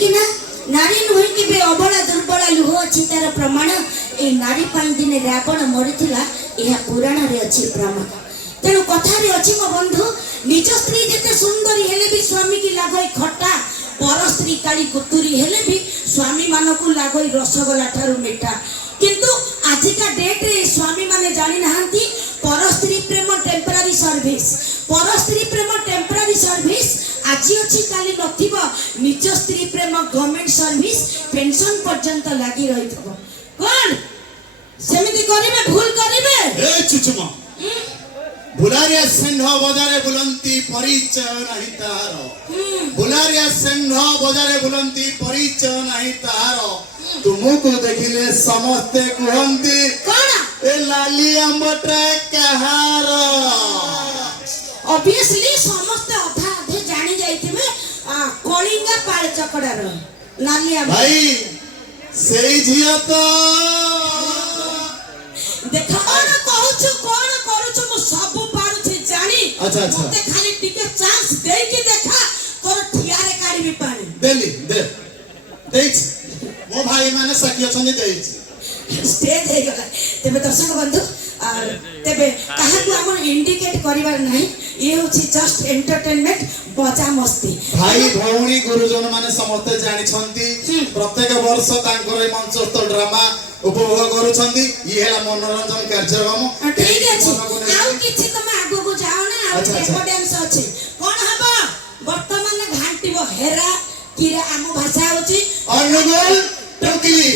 कहीं ना नारी नुहे के अबला दुर्बला लुह अच्छी तार प्रमाण ए नारी पाई दिन रावण मरीथिला यह पुराण रे अच्छी प्रमाण तेणु कथा रे अच्छी मो बंधु निज स्त्री जते सुंदरी हेले भी स्वामी की लागई खट्टा पर स्त्री काली कुतुरी हेले भी स्वामी मानकु लागई रसगोला ठारू मीठा किंतु आजिका डेट रे स्वामी माने जानि नाहंती पर स्त्री प्रेम टेम्पररी सर्विस पर स्त्री प्रेम टेम्पररी सर्विस आज अच्छी काली नथिबो निज स्त्री प्रेम गवर्नमेंट सर्विस पेंशन पर्यंत लागी रहिथबो कोन सेमिति करिवे भूल करिवे ए चुचुमा बुलारिया सिंह बजारे बुलंती परिचय नहीं तारो बुलारिया सिंह बजारे बुलंती परिचय नहीं तारो तुमको देखिले समस्ते कहंती कोन ए लाली अम्बटा कहारो ऑब्वियसली समस्त अधा अधे जानी जाइथिबे कलिंगा पाळ चकड़ार नालिया भाई सेई झिया तो देखा कोन करूछु मु सब पारुछि जानी अच्छा अच्छा मते खाली टिके चांस देई के देखा तोर ठियारे काढी भी पानी देली देछ मो भाई माने सखी अछनी देछ स्टेज हे गला तेबे दर्शक बंधु तेबे कहा को हम इंडिकेट करिवार नाही ये होछि जस्ट एंटरटेनमेंट मजा मस्ती भाई भौणी गुरुजन माने समस्त जानि छंती प्रत्येक वर्ष तांकर मंचस्थ ड्रामा उपभोग करूछंती ये हेला मनोरंजन कार्यक्रम ठीक अछि आउ किछि तमे आगो को जाओ ना अच्छा डेमो डांस अछि कोन हबो वर्तमान घांटीबो हेरा किरा आम भाषा होछि अनुगुल टोकली